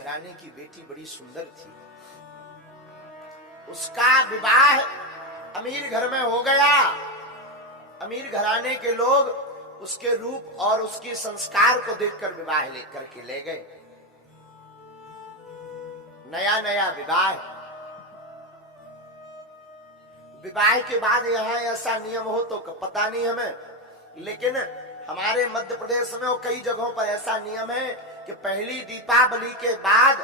घराने की बेटी बड़ी सुंदर थी। उसका विवाह अमीर घर में हो गया। अमीर घराने के लोग उसके रूप और उसके संस्कार को देखकर विवाह लेकर के ले गए। नया नया विवाह। विवाह के बाद यहाँ ऐसा नियम हो तो पता नहीं हमें, लेकिन हमारे मध्य प्रदेश में और कई जगहों पर ऐसा नियम है कि पहली दीपावली के बाद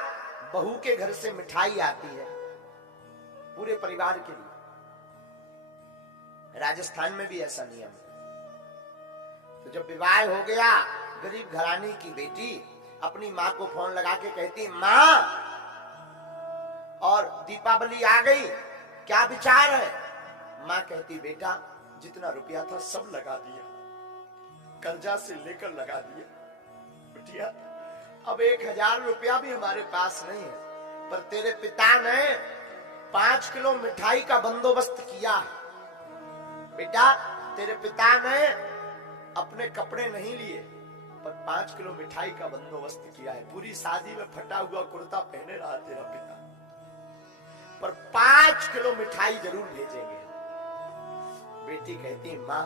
बहू के घर से मिठाई आती है पूरे परिवार के लिए। राजस्थान में भी ऐसा नियम है। तो जब विवाह हो गया, गरीब घराने की बेटी अपनी माँ को फोन लगा के कहती, माँ और दीपावली आ गई, क्या विचार है? माँ कहती, बेटा जितना रुपया था सब लगा दिया, कर्जा से लेकर लगा दिया। बिटिया अब 1000 रुपया भी हमारे पास नहीं है, पर तेरे पिता ने 5 किलो मिठाई का बंदोबस्त किया है। बेटा तेरे पिता ने अपने कपड़े नहीं लिए, पर 5 किलो मिठाई का बंदोबस्त किया है। पूरी शादी में फटा हुआ कुर्ता पहने रहा तेरा पिता, पर 5 किलो मिठाई जरूर भेजेंगे। बेटी कहती, माँ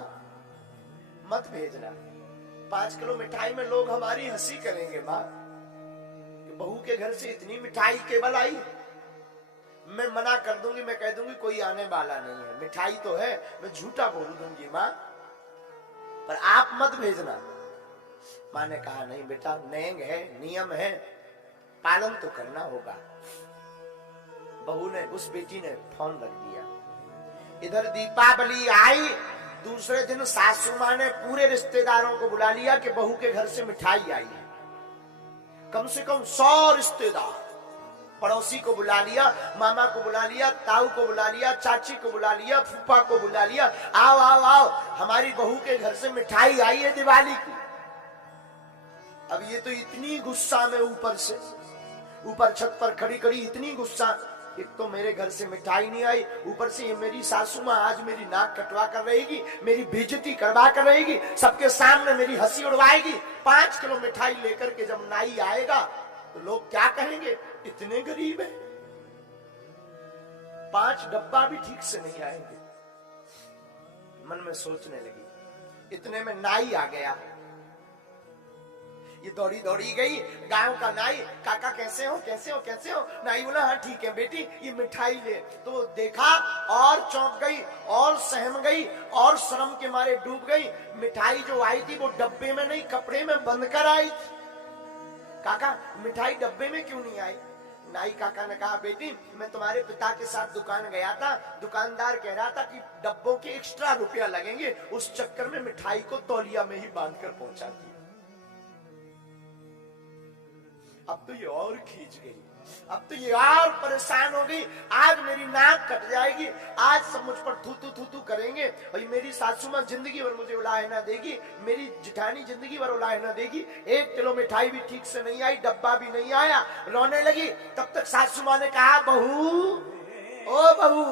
मत भेजना, 5 किलो मिठाई में लोग हमारी हंसी करेंगे। माँ बहू के घर से इतनी मिठाई केवल आई, मैं मना कर दूंगी, मैं कह दूंगी कोई आने वाला नहीं है, मिठाई तो है, मैं झूठा बोल दूंगी माँ, पर आप मत भेजना। माँ ने कहा, नहीं बेटा, नेंग है, नियम है, पालन तो करना होगा। बहू ने, उस बेटी ने फोन रख दिया। इधर दीपावली आई, दूसरे दिन सासू माँ ने पूरे रिश्तेदारों को बुला लिया कि बहू के घर से मिठाई आई है। कम से कम 100 रिश्तेदार, पड़ोसी को बुला लिया, मामा को बुला लिया, ताऊ को बुला लिया, चाची को बुला लिया, फूफा को बुला लिया, आओ आओ आओ, हमारी बहू के घर से मिठाई आई है दिवाली की। अब ये तो इतनी गुस्सा में ऊपर छत पर खड़ी खड़ी इतनी गुस्सा, एक तो मेरे घर से मिठाई नहीं आई, ऊपर से ये मेरी सासू माँ आज मेरी नाक कटवा कर रहेगी, मेरी बेइज्जती करवा कर रहेगी, सबके सामने मेरी हंसी उड़वाएगी। 5 किलो मिठाई लेकर के जब नाई आएगा तो लोग क्या कहेंगे, इतने गरीब हैं, 5 डब्बा भी ठीक से नहीं आएंगे। मन में सोचने लगी। इतने में नाई आ गया। ये दौड़ी दौड़ी गई, गांव का नाई, काका कैसे हो कैसे हो कैसे हो? नाई बोला, हाँ ठीक है बेटी, ये मिठाई ले। तो देखा और चौंक गई और सहम गई और शर्म के मारे डूब गई। मिठाई जो आई थी वो डब्बे में नहीं, कपड़े में बंद कर आई थी। काका मिठाई डब्बे में क्यों नहीं आई? नाई काका ने कहा, बेटी मैं तुम्हारे पिता के साथ दुकान गया था, दुकानदार कह रहा था कि डब्बों के एक्स्ट्रा रुपया लगेंगे, उस चक्कर में मिठाई को तौलिया में ही बांध कर पहुंचा दिया। अब तो ये और खींच गई, अब तो ये और परेशान हो गई। आज मेरी नाक कट जाएगी, आज सब मुझ पर थू थू करेंगे, और मेरी सासू माँ जिंदगी भर मुझे उलाहे ना देगी, मेरी जिठानी जिंदगी भर उलाहे ना देगी। 1 किलो मिठाई भी ठीक से नहीं आई, डब्बा भी नहीं आया, रोने लगी। तब तक सासू माँ ने कहा, बहू ओ बहू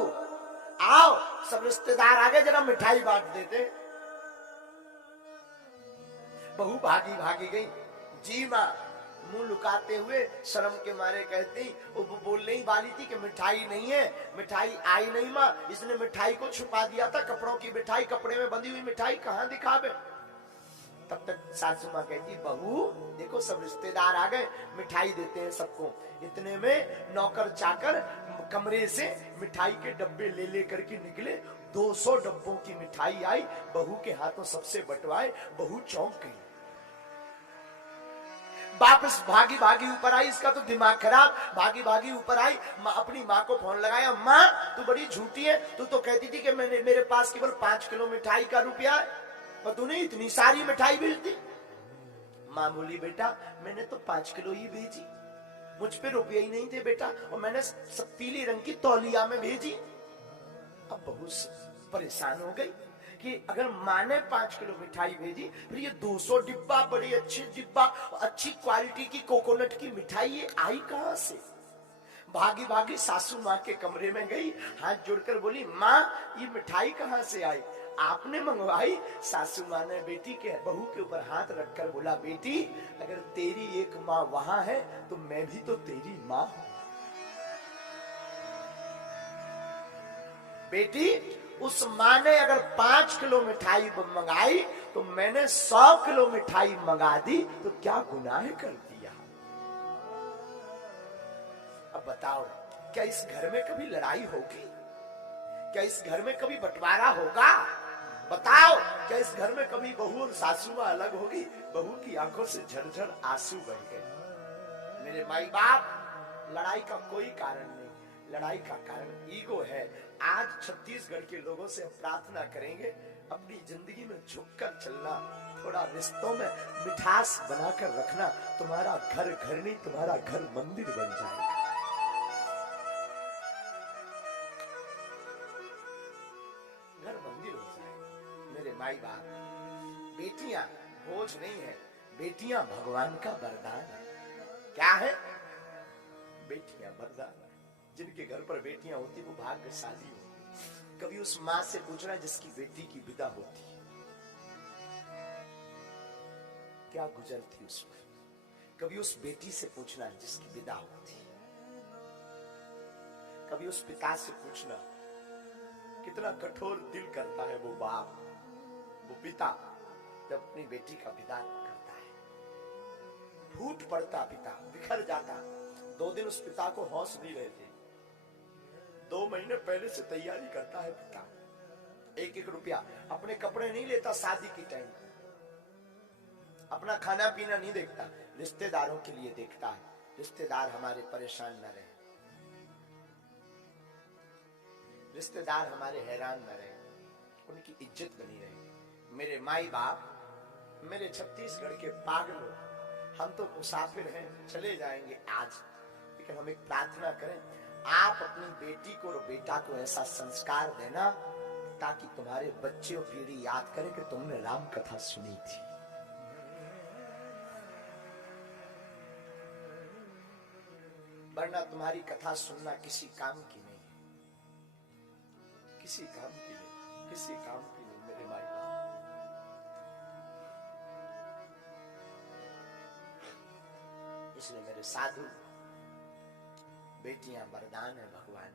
आओ, सब रिश्तेदार आ गए, जरा मिठाई बांट देते। बहू भागी भागी गई। जी माँ, मुंह लुकाते हुए शर्म के मारे कहती, वो बोलने ही वाली थी कि मिठाई नहीं है, मिठाई आई नहीं माँ, इसने मिठाई को छुपा दिया था, कपड़ों की मिठाई, कपड़े में बंधी हुई मिठाई कहाँ दिखावे। तब तक सासू माँ कहती, बहू देखो सब रिश्तेदार आ गए, मिठाई देते हैं सबको। इतने में नौकर चाकर कमरे से मिठाई के डब्बे ले ले करके निकले। 200 डब्बों की मिठाई आई, बहू के हाथों सबसे बंटवाए। बहू चौंक गई, वापस भागी भागी ऊपर आई। इसका तो दिमाग खराब, भागी भागी ऊपर आई, अपनी माँ को फोन लगाया, माँ तू बड़ी झूठी है, तू तो कहती थी कि मेरे पास केवल 5 किलो मिठाई का रुपया है, और तूने इतनी सारी मिठाई भेज दी। माँ बोली, बेटा मैंने तो 5 किलो ही भेजी, मुझ पे रुपये ही नहीं थे बेटा, और मैंने सब पीली रंग की तौलिया में भेजी। अब बहुत परेशान हो गई कि अगर माँ ने 5 किलो मिठाई भेजी, फिर ये 200 डिब्बा, बड़ी अच्छी डिब्बा, अच्छी क्वालिटी की कोकोनट की मिठाई ये आई कहां से? भागी भागी सासू माँ के कमरे में गई, हाथ जोड़कर बोली, माँ ये मिठाई कहां से आई? आपने मंगवाई। सासू माँ ने बेटी के बहू के ऊपर हाथ रखकर बोला, बेटी अगर तेरी एक माँ वहां है तो मैं भी तो तेरी माँ हूं। बेटी उस माँ ने अगर 5 किलो मिठाई मंगाई तो मैंने 100 किलो मिठाई मंगा दी, तो क्या गुनाह कर दिया। अब बताओ, क्या इस घर में कभी लड़ाई होगी? क्या इस घर में कभी बंटवारा होगा? बताओ, क्या इस घर में कभी बहू और सासू मां अलग होगी? बहू की आंखों से झरझर आंसू बह गए। मेरे माई बाप, लड़ाई का कोई कारण नहीं, लड़ाई का कारण ईगो है। आज छत्तीसगढ़ के लोगों से हम प्रार्थना करेंगे, अपनी जिंदगी में झुककर चलना, थोड़ा रिश्तों में मिठास बनाकर रखना, तुम्हारा घर घर नहीं, तुम्हारा घर मंदिर बन जाएगा। घर मंदिर हो जाएगा। मेरे माई बाप, बेटियां बोझ नहीं है, बेटियां भगवान का वरदान है। क्या है? बेटियां वरदान है। जिनके घर पर बेटियां होती वो भाग्यशाली हो। कभी उस माँ से पूछना जिसकी बेटी की विदा होती, क्या गुजरती उस पर। कभी उस बेटी से पूछना जिसकी विदा होती। कभी उस पिता से पूछना, कितना कठोर दिल करता है वो बाप, वो पिता, जब अपनी बेटी का विदा करता है। फूट पड़ता पिता, बिखर जाता। 2 दिन उस पिता को होश नहीं रहते। 2 महीने पहले से तैयारी करता है पिता। 1-1 रुपया, अपने कपड़े नहीं लेता शादी की टाइम, अपना खाना पीना नहीं देखता, रिश्तेदारों के लिए देखता है, रिश्तेदार हमारे परेशान न रहे, रिश्तेदार हमारे हैरान न रहे, उनकी इज्जत बनी रहे। मेरे माई बाप, मेरे छत्तीसगढ़ के पागलों, हम तो मुसाफिर हैं, चले जाएंगे आज, लेकिन हम एक प्रार्थना करें, आप अपनी बेटी को और बेटा को ऐसा संस्कार देना ताकि तुम्हारे बच्चे और पीढ़ी याद करें कि तुमने राम कथा सुनी थी। वरना तुम्हारी कथा सुनना किसी काम की नहीं, किसी काम की नहीं, किसी काम की नहीं। मेरे माई बाप, इसलिए मेरे साधु, बेटियां वरदान है भगवान।